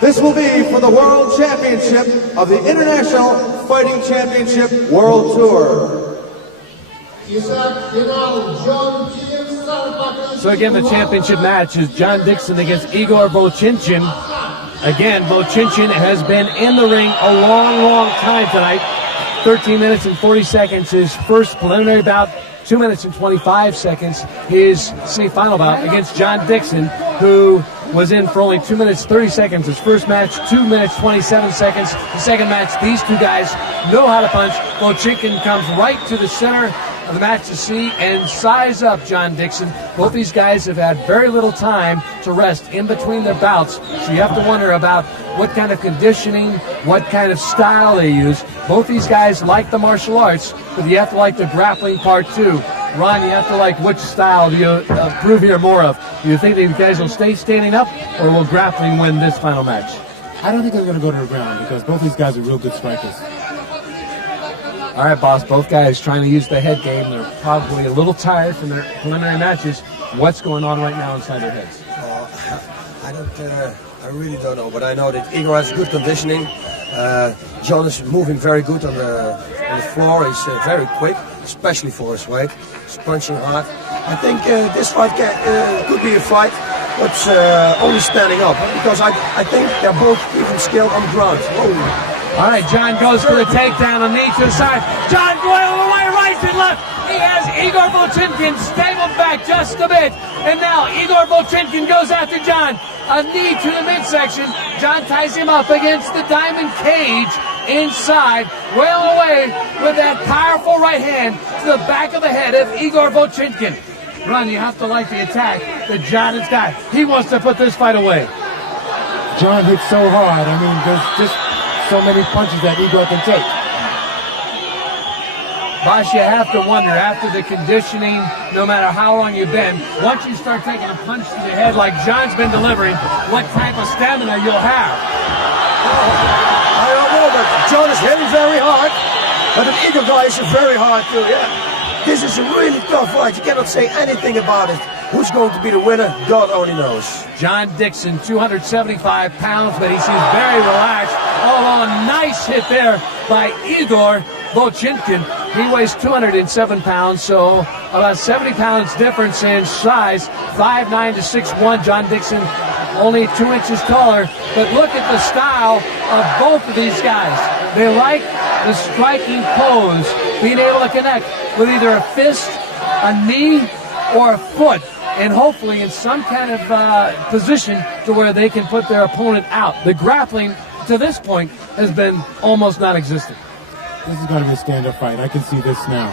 This will be for the World Championship of the International Fighting Championship World Tour. So again, the championship match is John Dixon against Igor Vovchanchyn. Again, Vovchanchyn has been in the ring a long, long time tonight. 13 minutes and 40 seconds his first preliminary bout. 2 minutes and 25 seconds his semi-final bout against John Dixon, who was in for only 2 minutes 30 seconds his first match, 2 minutes 27 seconds the second match. These two guys know how to punch. Vovchanchyn comes right to the center of the match to see and size up John Dixon. Both these guys have had very little time to rest in between their bouts, so you have to wonder about what kind of conditioning, what kind of style they use. Both these guys like the martial arts, but you have to like the grappling part too. Ron, you have to like which style do you approve here more of? Do you think these guys will stay standing up, or will grappling win this final match? I don't think they're going to go to the ground because both these guys are real good strikers. All right, boss, both guys trying to use the head game. They're probably a little tired from their preliminary matches. What's going on right now inside their heads? I really don't know, but I know that Igor has good conditioning. John is moving very good on the floor. He's very quick, especially for his weight. He's punching hard. I think this fight could be a fight, but only standing up, because I think they're both even skilled on the ground. Whoa. All right, John goes for the takedown, a knee to the side. John going all the way, right and left. He has Igor Vovchanchyn stabled back just a bit. And now Igor Vovchanchyn goes after John. A knee to the midsection. John ties him up against the diamond cage inside. Well away with that powerful right hand to the back of the head of Igor Vovchanchyn. Ron, you have to like the attack that John has got. He wants to put this fight away. John hits so hard. I mean, there's just so many punches that Igor can take. Boss, you have to wonder, after the conditioning, no matter how long you've been, once you start taking a punch to the head like John's been delivering, what type of stamina you'll have. I don't know, but John is hitting very hard. But the Igor guy is very hard too, yeah. This is a really tough fight. You cannot say anything about it. Who's going to be the winner? God only knows. John Dixon, 275 pounds, but he seems very relaxed. Although a nice hit there by Igor Vovchanchyn. He weighs 207 pounds, so about 70 pounds difference in size. 5'9" to 6'1". John Dixon only 2 inches taller. But look at the style of both of these guys. They like the striking pose, being able to connect with either a fist, a knee, or a foot, and hopefully in some kind of position to where they can put their opponent out. The grappling to this point has been almost non-existent. This is going to be a stand-up fight. I can see this now.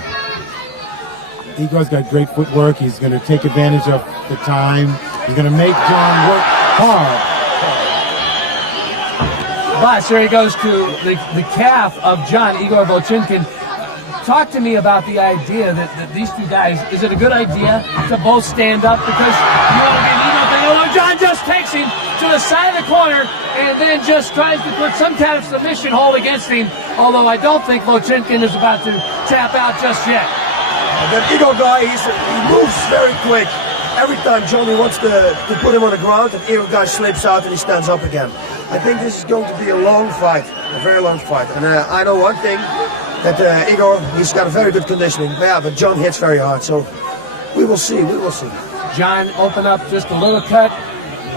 Igor's got great footwork. He's going to take advantage of the time. He's going to make John work hard. Boss, here he goes to the calf of John, Igor Vovchanchyn. Talk to me about the idea that these two guys, is it a good idea to both stand up? Because you want to be an ego thing. Although John just takes him to the side of the corner and then just tries to put some kind of submission hold against him. Although I don't think Vovchanchyn is about to tap out just yet. That Igor guy, he moves very quick. Every time Johnny wants to put him on the ground, and Igor guy slips out and he stands up again. I think this is going to be a long fight, a very long fight. And I know one thing, that Igor, he's got a very good conditioning. Yeah, but John hits very hard, so we will see, we will see. John opened up just a little cut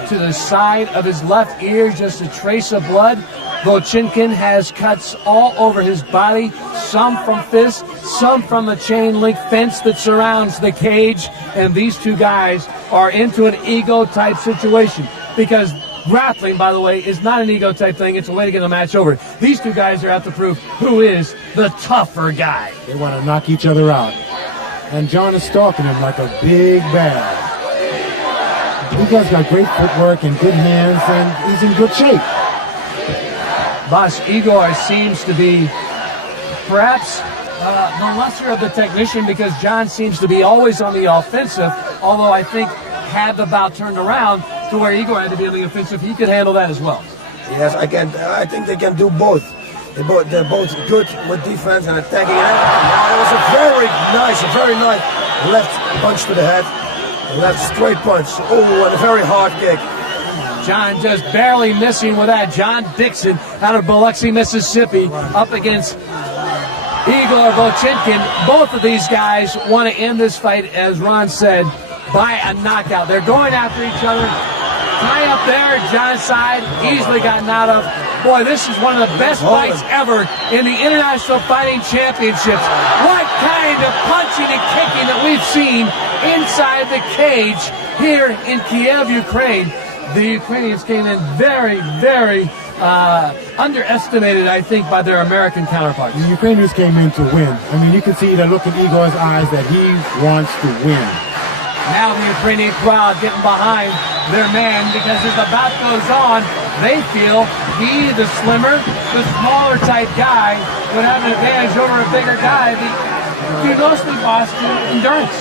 to the side of his left ear, just a trace of blood. Vovchanchyn has cuts all over his body, some from fists, some from the chain link fence that surrounds the cage. And these two guys are into an ego type situation, because grappling, by the way, is not an ego type thing. It's a way to get a match over. These two guys are out to prove who is the tougher guy. They want to knock each other out. And John is stalking him like a big bag. Igor's got great footwork and good hands, and he's in good shape. Boss, Igor seems to be perhaps the lesser of the technician, because John seems to be always on the offensive, although I think had the bout turned around to where Igor had to be on the offensive, he could handle that as well. Yes, I think they can do both. They're both good with defense and attacking. It was a very nice left punch to the head. Left straight punch. Oh, and a very hard kick. John just barely missing with that. John Dixon out of Biloxi, Mississippi, up against Igor Vovchinkin. Both of these guys want to end this fight, as Ron said, by a knockout. They're going after each other. Tie up there, John's side, easily gotten out of. Boy, this is one of the best fights ever in the International Fighting Championships. What kind of punching and kicking that we've seen inside the cage here in Kiev, Ukraine. The Ukrainians came in very, very underestimated, I think, by their American counterparts. The Ukrainians came in to win. I mean, you can see the look in Igor's eyes that he wants to win. Now the Ukrainian crowd getting behind their man, because as the bout goes on, they feel he, the slimmer, the smaller type guy, would have an advantage over a bigger guy. He mostly lost endurance.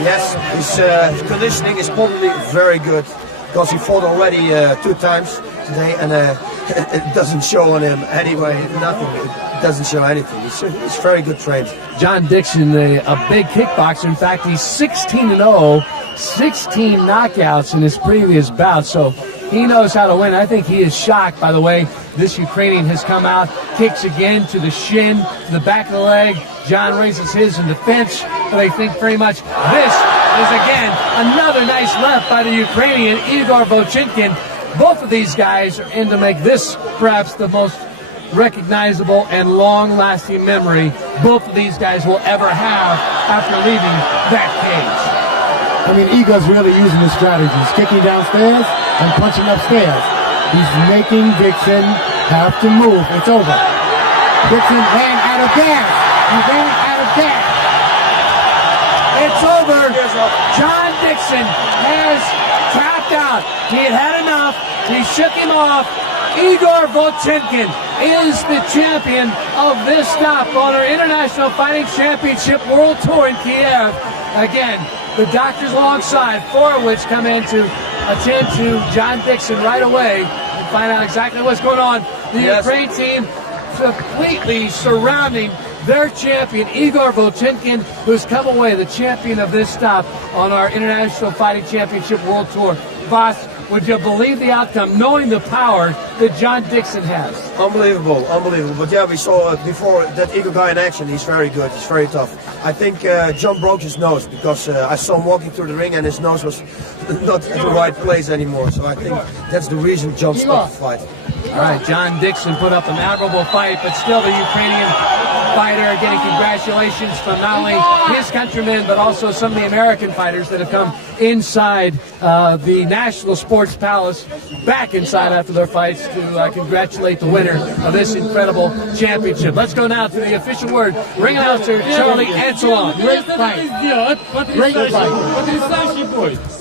Yes, his conditioning is probably very good, because he fought already 2 times today, and it doesn't show on him anyway. Nothing. It doesn't show anything. He's very good trained. John Dixon, a big kickboxer. In fact, he's 16-0, 16 knockouts in his previous bout. So he knows how to win. I think he is shocked by the way this Ukrainian has come out. Kicks again to the shin, to the back of the leg. John raises his in defense, but I think very much this is, again, another nice left by the Ukrainian, Igor Vovchinkin. Both of these guys are in to make this perhaps the most recognizable and long-lasting memory both of these guys will ever have after leaving that cage. I mean, Igor's really using his strategies, kicking downstairs and punching upstairs. He's making Dixon have to move. It's over. Dixon ran out of gas. He ran out of gas. It's over. John Dixon has tapped out. He had had enough. He shook him off. Igor Vovchinkin is the champion of this stop on our International Fighting Championship World Tour in Kiev. Again, the doctors alongside, 4 of which come in to attend to John Dixon right away and find out exactly what's going on. The Ukraine team completely surrounding their champion, Igor Vovchinkin, who's come away the champion of this stop on our International Fighting Championship World Tour. Voss, would you believe the outcome, knowing the power that John Dixon has? Unbelievable, unbelievable. But yeah, we saw before that Igor guy in action. He's very good. He's very tough. I think John broke his nose, because I saw him walking through the ring and his nose was not at the right place anymore. So I think that's the reason John stopped the fight. All right, John Dixon put up an admirable fight, but still the Ukrainian fighter getting congratulations from not only his countrymen, but also some of the American fighters that have come inside the National Sports Palace, back inside after their fights to congratulate the winner of this incredible championship. Let's go now to the official word. Ring announcer Charlie Ancelon. Great fight. Great fight.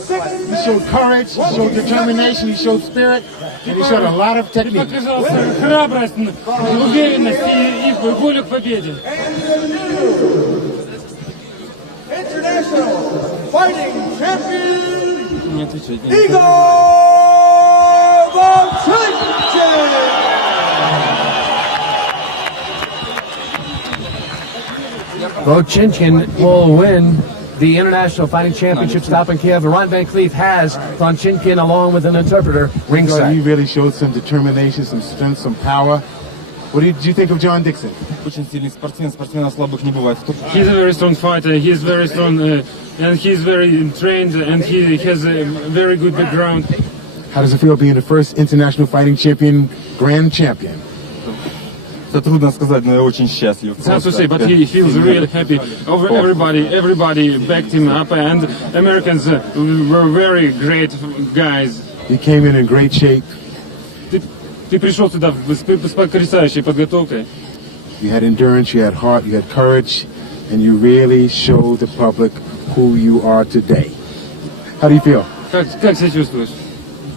He showed courage, he showed determination, he showed spirit, and he showed a lot of technique. Храбрость, уверенность и волю к победе. International Fighting Champion Igor Vovchinkin! Vovchinkin will win the International Fighting Championship stop in Kiev. Ron Van Cleef has Vovchinkin along with an interpreter ringside. He really showed some determination, some strength, some power. What did you think of John Dixon? Очень сильный спортсмен, спортсменов слабых не бывает. He's a very strong fighter. He's very strong, and he's very trained, and he has a very good background. How does it feel being the first international fighting champion, grand champion? Это трудно сказать, но я очень счастлив. It's hard to say, but he feels really happy. Everybody backed him up, and Americans were very great guys. He came in great shape. Ты пришел сюда с потрясающей подготовкой. You had endurance, you had heart, you had courage, and you really showed the public who you are today. How do you feel? Как себя чувствуешь?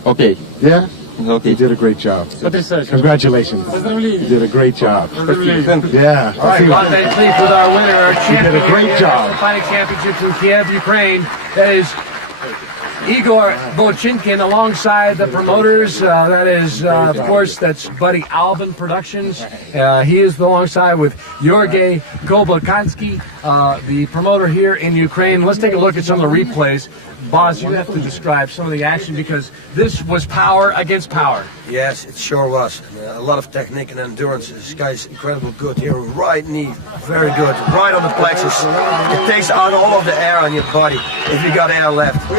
Okay. Yeah? Okay. You did a great job. Потрясающе. Congratulations. Поздравления. You did a great job. Поздравления. Yeah. All right, Ron Van Cleef with our winner, our champion. did a great job. Fighting Championships in Kiev, Ukraine. That is Igor Vovchinkin alongside the promoters. That is, of course, that's Buddy Alvin Productions. He is alongside with Yorgey Kobolkansky, the promoter here in Ukraine. Let's take a look at some of the replays. Boss, you have to describe some of the action because this was power against power. Yes, it sure was. A lot of technique and endurance. This guy's incredible good here. Right knee, very good. Right on the plexus. It takes out all of the air on your body if you got air left.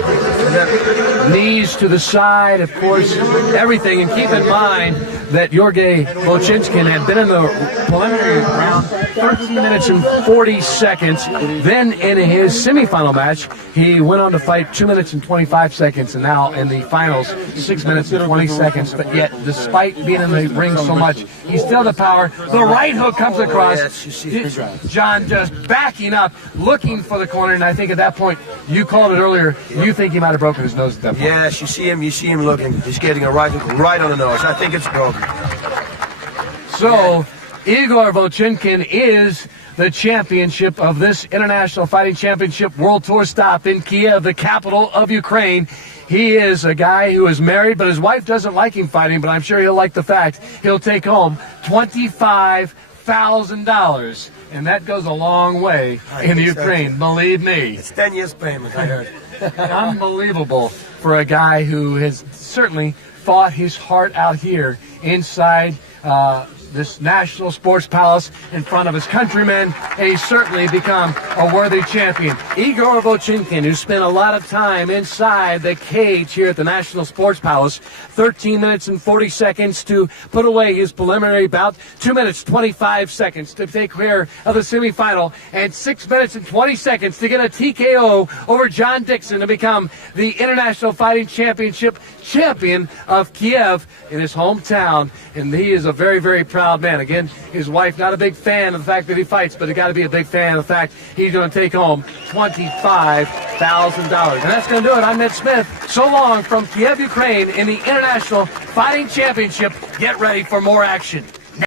Knees to the side, of course, everything. And keep in mind that Jorge Volchinskin had been in the preliminary round 13 minutes and 40 seconds. Then in his semifinal match, he went on to fight 2 minutes and 25 seconds. And now in the finals, 6 minutes and 20 seconds. But yet, despite being in the ring so much, he's still the power. The right hook comes across. John just backing up, looking for the corner. And I think at that point, you called it earlier, you think he might have broken his nose at that point. Yes, you see him looking. He's getting a right hook right on the nose. I think it's broken. So, Igor Volchinkin is the championship of this International Fighting Championship World Tour stop in Kiev, the capital of Ukraine. He is a guy who is married, but his wife doesn't like him fighting, but I'm sure he'll like the fact he'll take home $25,000. And that goes a long way in Ukraine, believe me. It's 10 years payment, I heard. Unbelievable for a guy who has certainly fought his heart out here inside this National Sports Palace in front of his countrymen, and he's certainly become a worthy champion. Igor Volchinkin, who spent a lot of time inside the cage here at the National Sports Palace, 13 minutes and 40 seconds to put away his preliminary bout, 2 minutes 25 seconds to take care of the semifinal, and 6 minutes and 20 seconds to get a TKO over John Dixon to become the International Fighting Championship champion of Kiev in his hometown. And he is a very, very proud man. Again, his wife not a big fan of the fact that he fights, but he got to be a big fan of the fact he's going to take home $25,000. And that's going to do it. I'm Ned Smith. So long from Kiev, Ukraine in the International Fighting Championship. Get ready for more action.